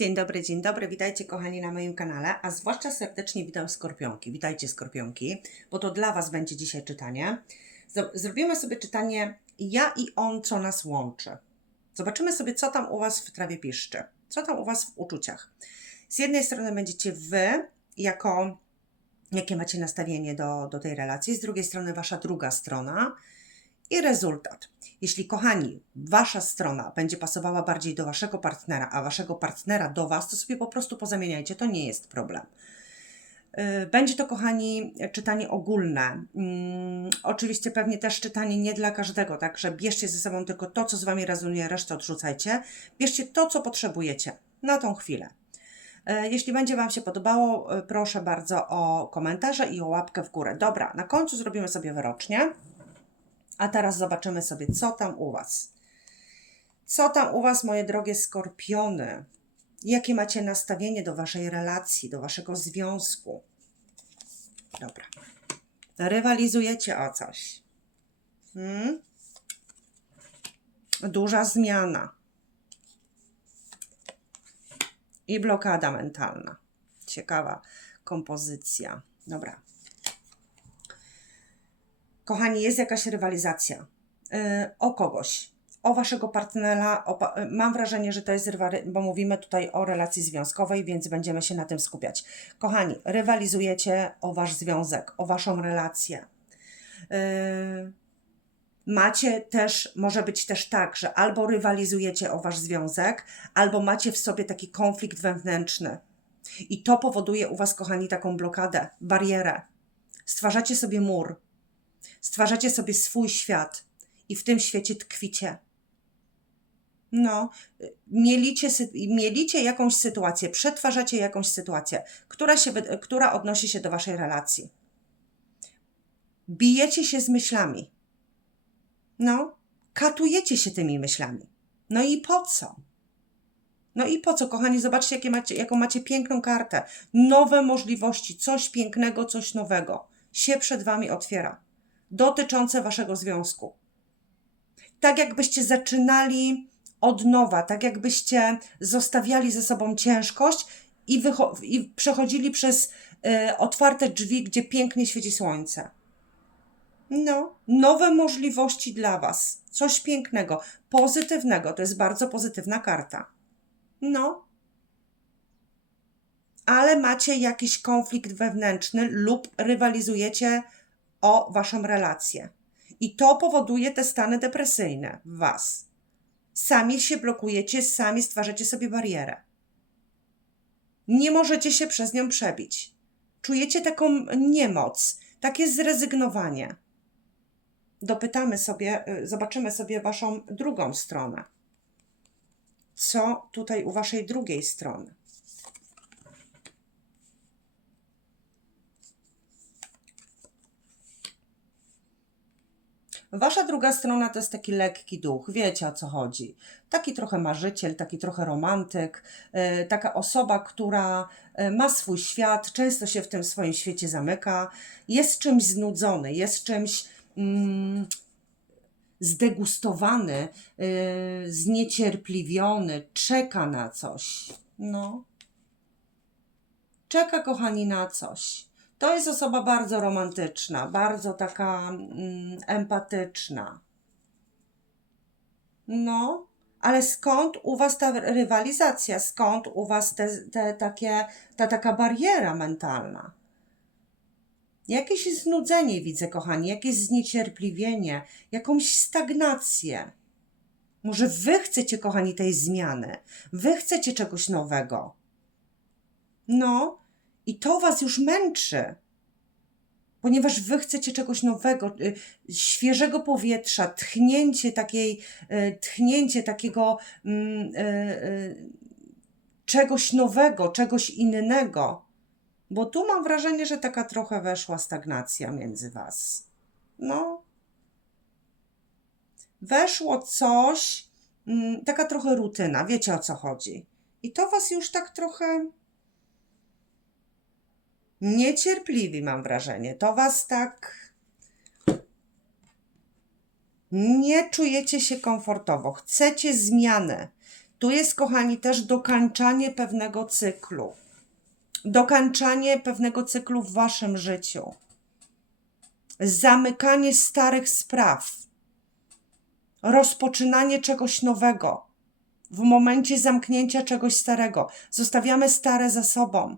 Dzień dobry, dzień dobry, witajcie kochani na moim kanale, a zwłaszcza serdecznie witam skorpionki. Witajcie skorpionki, bo to dla Was będzie dzisiaj czytanie. Zrobimy sobie czytanie ja i on, co nas łączy. Zobaczymy sobie, co tam u Was w trawie piszczy, co tam u Was w uczuciach. Z jednej strony będziecie Wy, jako jakie macie nastawienie do, do tej relacji, z drugiej strony Wasza druga strona i rezultat. Jeśli, kochani, wasza strona będzie pasowała bardziej do waszego partnera, a waszego partnera do was, to sobie po prostu pozamieniajcie, to nie jest problem. Yy, Będzie to, kochani, czytanie ogólne. Mm, oczywiście pewnie też czytanie nie dla każdego, także bierzcie ze sobą tylko to, co z wami rezonuje, resztę odrzucajcie. Bierzcie to, co potrzebujecie na tą chwilę. Yy, Jeśli będzie Wam się podobało, yy, proszę bardzo o komentarze i o łapkę w górę. Dobra, na końcu zrobimy sobie wyrocznie. A teraz zobaczymy sobie, co tam u Was. Co tam u Was, moje drogie skorpiony? Jakie macie nastawienie do Waszej relacji, do Waszego związku? Dobra. Rywalizujecie o coś. Hmm? Duża zmiana. I blokada mentalna. Ciekawa kompozycja. Dobra. Kochani, jest jakaś rywalizacja yy, o kogoś, o waszego partnera. O, pa- yy, mam wrażenie, że to jest, rywali- bo mówimy tutaj o relacji związkowej, więc będziemy się na tym skupiać. Kochani, rywalizujecie o wasz związek, o waszą relację. Yy, macie też, może być też tak, że albo rywalizujecie o wasz związek, albo macie w sobie taki konflikt wewnętrzny. I to powoduje u was, kochani, taką blokadę, barierę. Stwarzacie sobie mur stwarzacie sobie swój świat i w tym świecie tkwicie. No, mielicie, mielicie jakąś sytuację, przetwarzacie jakąś sytuację, która, się, która odnosi się do waszej relacji. Bijecie się z myślami. No, katujecie się tymi myślami. No i po co? No i po co, kochani? Zobaczcie, jakie macie, jaką macie piękną kartę. Nowe możliwości, coś pięknego, coś nowego się przed wami otwiera dotyczące waszego związku. Tak jakbyście zaczynali od nowa, tak jakbyście zostawiali ze sobą ciężkość i, i przechodzili przez e, otwarte drzwi, gdzie pięknie świeci słońce. No, nowe możliwości dla was. Coś pięknego, pozytywnego. To jest bardzo pozytywna karta. No. Ale macie jakiś konflikt wewnętrzny lub rywalizujecie o waszą relację. I to powoduje te stany depresyjne w was. Sami się blokujecie, sami stwarzacie sobie barierę. Nie możecie się przez nią przebić. Czujecie taką niemoc, takie zrezygnowanie. Dopytamy sobie, y, zobaczymy sobie waszą drugą stronę. Co tutaj u waszej drugiej strony? Wasza druga strona to jest taki lekki duch, wiecie o co chodzi. Taki trochę marzyciel, taki trochę romantyk, yy, taka osoba, która yy, ma swój świat, często się w tym swoim świecie zamyka, jest czymś znudzony, jest czymś mm, zdegustowany, yy, zniecierpliwiony, czeka na coś. No. Czeka, kochani, na coś. To jest osoba bardzo romantyczna, bardzo taka mm, empatyczna. No, ale skąd u Was ta rywalizacja? Skąd u Was te, te takie, ta taka bariera mentalna? Jakieś znudzenie widzę, kochani, jakieś zniecierpliwienie, jakąś stagnację. Może Wy chcecie, kochani, tej zmiany. Wy chcecie czegoś nowego. No, i to was już męczy, ponieważ wy chcecie czegoś nowego, y, świeżego powietrza, tchnięcie takiej, y, tchnięcie takiego mm, y, czegoś nowego, czegoś innego. Bo tu mam wrażenie, że taka trochę weszła stagnacja między was. No. Weszło coś, mm, taka trochę rutyna, wiecie o co chodzi. I to was już tak trochę niecierpliwi, mam wrażenie. To was tak. Nie czujecie się komfortowo, chcecie zmiany. Tu jest, kochani, też dokańczanie pewnego cyklu. Dokańczanie pewnego cyklu w waszym życiu. Zamykanie starych spraw. Rozpoczynanie czegoś nowego. W momencie zamknięcia czegoś starego. Zostawiamy stare za sobą.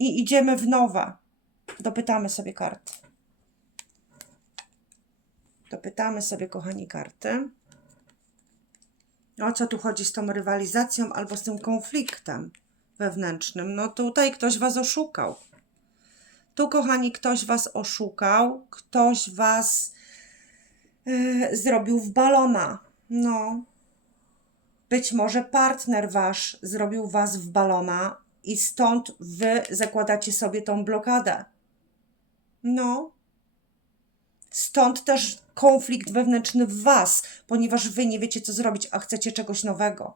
I idziemy w nowe. Dopytamy sobie karty. Dopytamy sobie, kochani, karty. O co tu chodzi z tą rywalizacją albo z tym konfliktem wewnętrznym? No tutaj ktoś was oszukał. Tu, kochani, ktoś was oszukał, ktoś was yy, zrobił w balona. No. Być może partner wasz zrobił was w balona i stąd wy zakładacie sobie tą blokadę. No. Stąd też konflikt wewnętrzny w Was, ponieważ Wy nie wiecie, co zrobić, a chcecie czegoś nowego.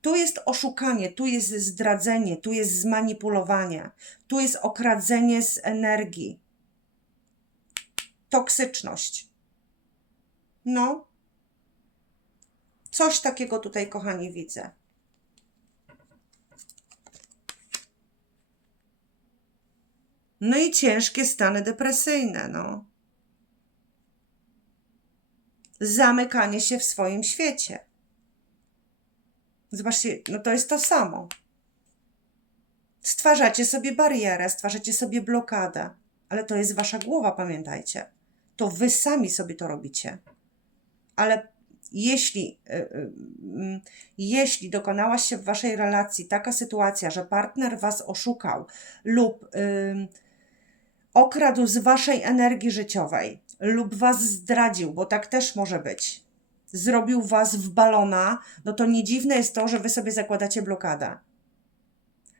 Tu jest oszukanie, tu jest zdradzenie, tu jest zmanipulowanie, tu jest okradzenie z energii. Toksyczność. No. Coś takiego tutaj, kochani, widzę. No i ciężkie stany depresyjne, no. Zamykanie się w swoim świecie. Zobaczcie, no to jest to samo. Stwarzacie sobie barierę, stwarzacie sobie blokadę, ale to jest wasza głowa, pamiętajcie. To wy sami sobie to robicie. Ale jeśli, y, y, y, jeśli dokonała się w waszej relacji taka sytuacja, że partner was oszukał lub okradł z waszej energii życiowej lub was zdradził, bo tak też może być, zrobił was w balona, no to nie dziwne jest to, że wy sobie zakładacie blokadę.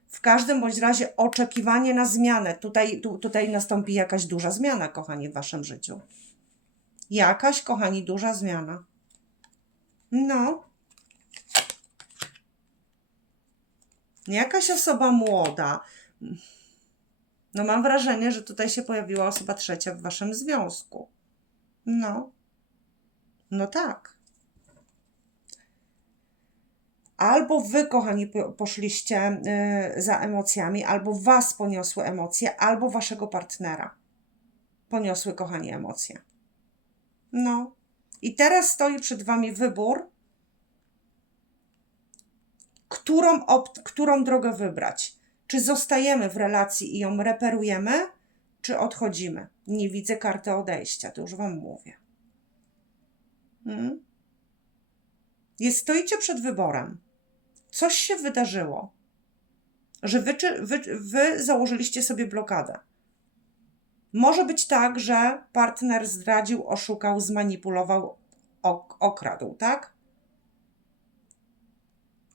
W każdym bądź razie oczekiwanie na zmianę. Tutaj, tu, tutaj nastąpi jakaś duża zmiana, kochani, w waszym życiu. Jakaś, kochani, duża zmiana. No. Jakaś osoba młoda. No mam wrażenie, że tutaj się pojawiła osoba trzecia w waszym związku. No. No tak. Albo wy, kochani, po- poszliście y, za emocjami, albo was poniosły emocje, albo waszego partnera poniosły, kochani, emocje. No. I teraz stoi przed wami wybór, którą, którą drogę wybrać. Czy zostajemy w relacji i ją reperujemy, czy odchodzimy? Nie widzę karty odejścia, to już Wam mówię. Hmm? Jest, stoicie przed wyborem. Coś się wydarzyło, że wy, wy, wy założyliście sobie blokadę. Może być tak, że partner zdradził, oszukał, zmanipulował, ok- okradł, tak?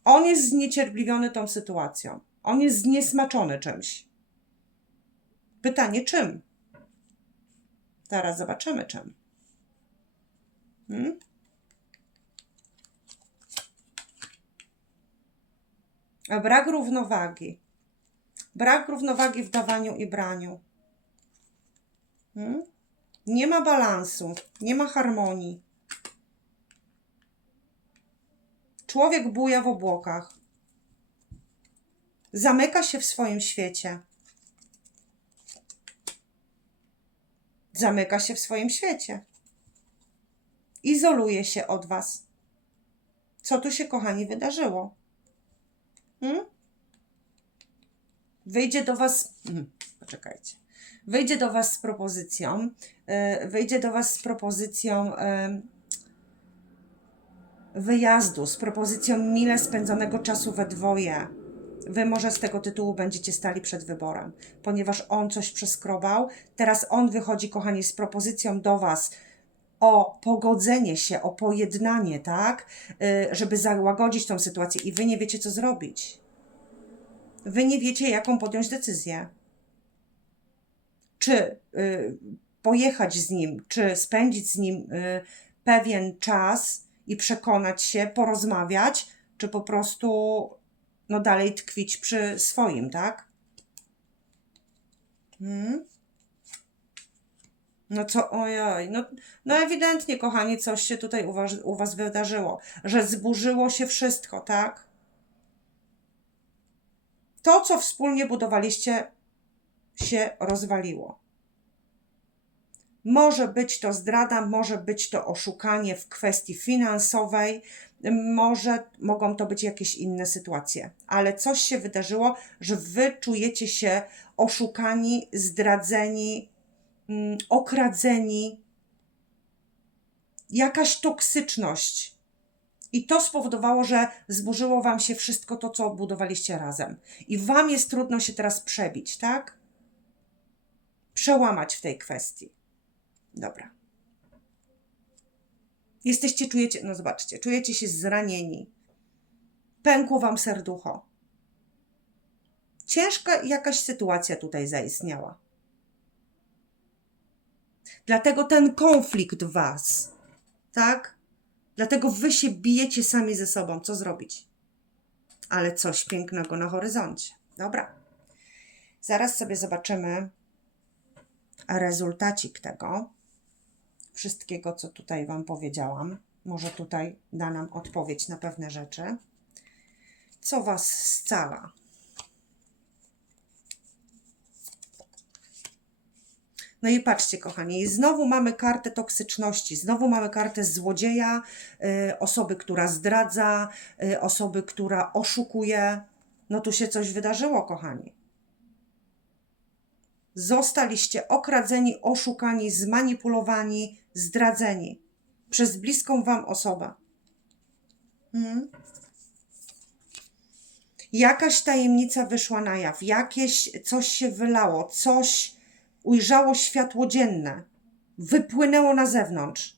On jest zniecierpliwiony tą sytuacją. On jest zniesmaczony czymś. Pytanie czym? Zaraz zobaczymy czym. Hmm? Brak równowagi. Brak równowagi w dawaniu i braniu. Hmm? Nie ma balansu, nie ma harmonii. Człowiek buja w obłokach. Zamyka się w swoim świecie. Zamyka się w swoim świecie. Izoluje się od Was. Co tu się, kochani, wydarzyło? Hmm? Wyjdzie do Was. Hmm, poczekajcie. Wyjdzie do Was z propozycją. Yy, wyjdzie do Was z propozycją. Yy, wyjazdu, z propozycją mile spędzonego czasu we dwoje. Wy może z tego tytułu będziecie stali przed wyborem, ponieważ on coś przeskrobał. Teraz on wychodzi, kochani, z propozycją do Was o pogodzenie się, o pojednanie, tak? Y, Żeby załagodzić tą sytuację i Wy nie wiecie, co zrobić. Wy nie wiecie, jaką podjąć decyzję. Czy y, pojechać z nim, czy spędzić z nim y, pewien czas i przekonać się, porozmawiać, czy po prostu no dalej tkwić przy swoim, tak? Hmm? No co, ojej, no, no ewidentnie, kochani, coś się tutaj u was, u was wydarzyło, że zburzyło się wszystko, tak? To, co wspólnie budowaliście, się rozwaliło. Może być to zdrada, może być to oszukanie w kwestii finansowej, może mogą to być jakieś inne sytuacje, ale coś się wydarzyło, że wy czujecie się oszukani, zdradzeni, mm, okradzeni, jakaś toksyczność. I to spowodowało, że zburzyło wam się wszystko to, co budowaliście razem. I wam jest trudno się teraz przebić, tak? Przełamać w tej kwestii. Dobra. Jesteście, czujecie, no zobaczcie, czujecie się zranieni. Pękło wam serducho. Ciężka jakaś sytuacja tutaj zaistniała. Dlatego ten konflikt was, tak? Dlatego wy się bijecie sami ze sobą. Co zrobić? Ale coś pięknego na horyzoncie. Dobra. Zaraz sobie zobaczymy rezultacik tego wszystkiego, co tutaj Wam powiedziałam. Może tutaj da nam odpowiedź na pewne rzeczy. Co Was scala? No i patrzcie, kochani, znowu mamy kartę toksyczności, znowu mamy kartę złodzieja, y, osoby, która zdradza, y, osoby, która oszukuje. No tu się coś wydarzyło, kochani. Zostaliście okradzeni, oszukani, zmanipulowani, zdradzeni przez bliską Wam osobę. Hmm? Jakaś tajemnica wyszła na jaw, jakieś coś się wylało, coś ujrzało światło dzienne, wypłynęło na zewnątrz.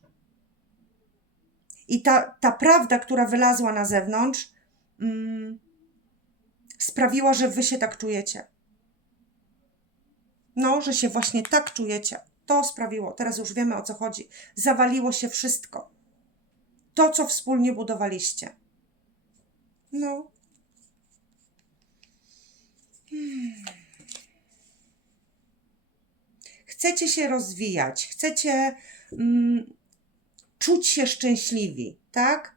I ta, ta prawda, która wylazła na zewnątrz, mm, sprawiła, że wy się tak czujecie. No, że się właśnie tak czujecie. To sprawiło, teraz już wiemy o co chodzi. Zawaliło się wszystko. To, co wspólnie budowaliście. No. Hmm. Chcecie się rozwijać, chcecie mm, czuć się szczęśliwi, tak?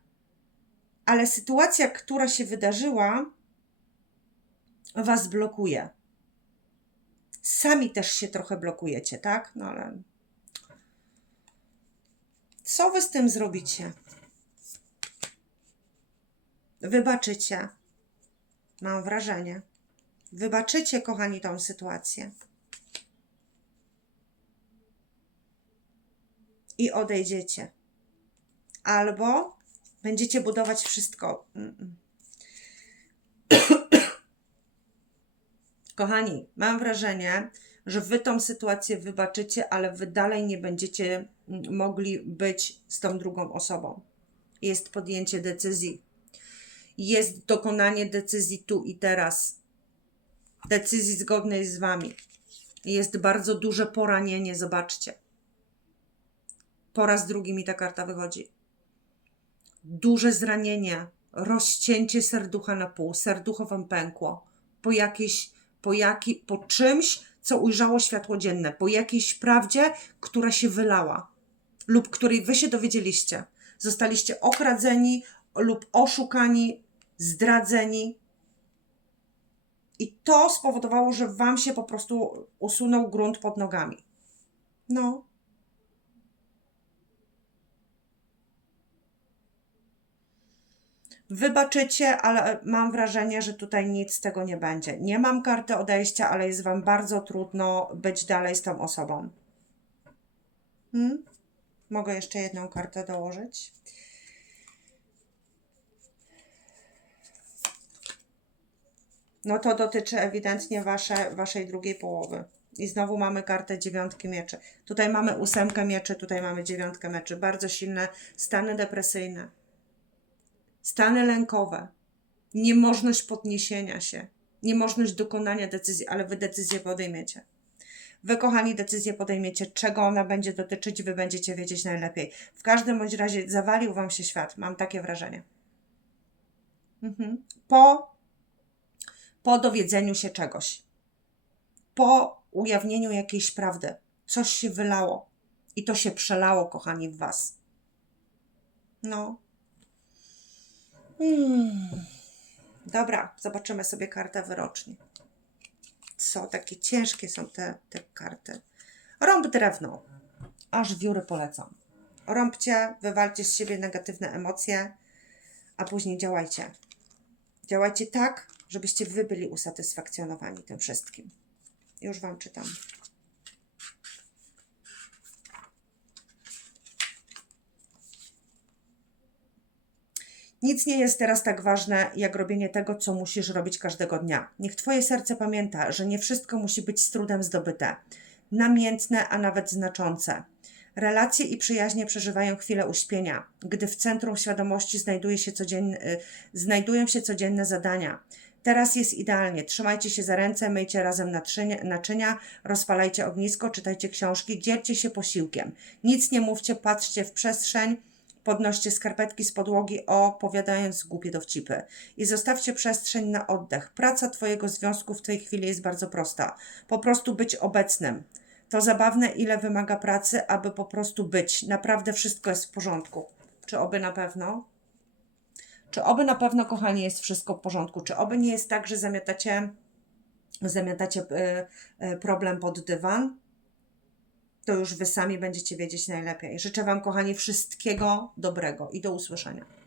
Ale sytuacja, która się wydarzyła, was blokuje sami też się trochę blokujecie, tak? No ale co wy z tym zrobicie? Wybaczycie. Mam wrażenie. Wybaczycie, kochani, tą sytuację. I odejdziecie. Albo będziecie budować wszystko. Mm -mm. Kochani, mam wrażenie, że wy tą sytuację wybaczycie, ale wy dalej nie będziecie mogli być z tą drugą osobą. Jest podjęcie decyzji. Jest dokonanie decyzji tu i teraz. Decyzji zgodnej z wami. Jest bardzo duże poranienie, zobaczcie. Po raz drugi mi ta karta wychodzi. Duże zranienie, rozcięcie serducha na pół, serducho wam pękło po jakiejś po, jaki, po czymś, co ujrzało światło dzienne, po jakiejś prawdzie, która się wylała lub której wy się dowiedzieliście. Zostaliście okradzeni lub oszukani, zdradzeni. I to spowodowało, że wam się po prostu usunął grunt pod nogami. No, Wybaczycie, ale mam wrażenie, że tutaj nic z tego nie będzie. Nie mam karty odejścia, ale jest Wam bardzo trudno być dalej z tą osobą. Hmm? Mogę jeszcze jedną kartę dołożyć. No to dotyczy ewidentnie wasze, Waszej drugiej połowy. I znowu mamy kartę dziewiątki mieczy. Tutaj mamy ósemkę mieczy, tutaj mamy dziewiątkę mieczy. Bardzo silne stany depresyjne stany lękowe, niemożność podniesienia się, niemożność dokonania decyzji, ale wy decyzję podejmiecie. Wy, kochani, decyzję podejmiecie, czego ona będzie dotyczyć, wy będziecie wiedzieć najlepiej. W każdym bądź razie zawalił wam się świat, mam takie wrażenie. Mhm. Po, po dowiedzeniu się czegoś, po ujawnieniu jakiejś prawdy, coś się wylało, I to się przelało, kochani, w Was. No. Hmm. Dobra, zobaczymy sobie kartę wyrocznie. Co, takie ciężkie są te, te karty. Rąb drewno. Aż wióry polecam. Rąbcie, wywalcie z siebie negatywne emocje, a później działajcie. Działajcie tak, żebyście wy byli usatysfakcjonowani tym wszystkim. Już Wam czytam. Nic nie jest teraz tak ważne, jak robienie tego, co musisz robić każdego dnia. Niech Twoje serce pamięta, że nie wszystko musi być z trudem zdobyte, namiętne, a nawet znaczące. Relacje i przyjaźnie przeżywają chwilę uśpienia, gdy w centrum świadomości znajduje się y, znajdują się codzienne zadania. Teraz jest idealnie. Trzymajcie się za ręce, myjcie razem naczynia, rozpalajcie ognisko, czytajcie książki, dzielcie się posiłkiem. Nic nie mówcie, patrzcie w przestrzeń, podnoście skarpetki z podłogi, opowiadając głupie dowcipy. I zostawcie przestrzeń na oddech. Praca Twojego związku w tej chwili jest bardzo prosta. Po prostu być obecnym. To zabawne, ile wymaga pracy, aby po prostu być. Naprawdę wszystko jest w porządku. Czy oby na pewno? Czy oby na pewno, kochani, jest wszystko w porządku? Czy oby nie jest tak, że zamiatacie, zamiatacie y, y, problem pod dywan? To już Wy sami będziecie wiedzieć najlepiej. Życzę Wam, kochani, wszystkiego dobrego i do usłyszenia.